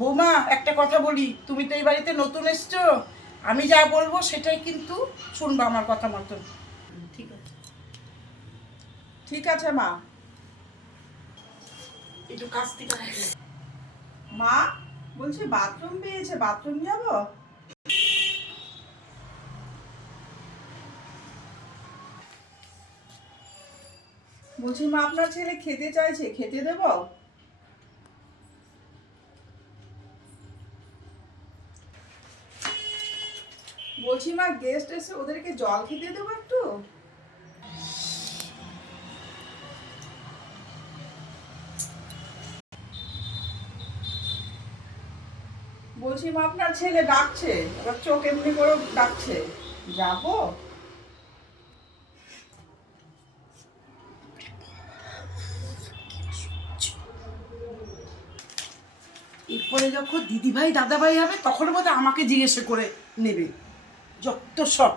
বৌমা একটা কথা বলি, তুমি তো এই বাড়িতে নতুন এসছো, আমি যা বলবো সেটাই কিন্তু শুনবা আমার কথা মতন। ঠিক আছে? ঠিক আছে মা। একটু কাছ থেকে আসো। মা বলছি বাথরুম পেয়েছে, বাথরুম যাব? বলছি মা আপনার ছেলে খেতে চাইছে, খেতে দেব? বলছি মা গেস্ট এসে ওদেরকে জল খেতে দেবো একটু? বলছি মা আপনার ছেলে ডাকছে, এবার চোখ এমনি করে ডাকছে, যাবো? এরপরে যখন দিদিভাই দাদাভাই হবে তখন বোধহয় আমাকে জিজ্ঞেস করে নেবে, যত সব।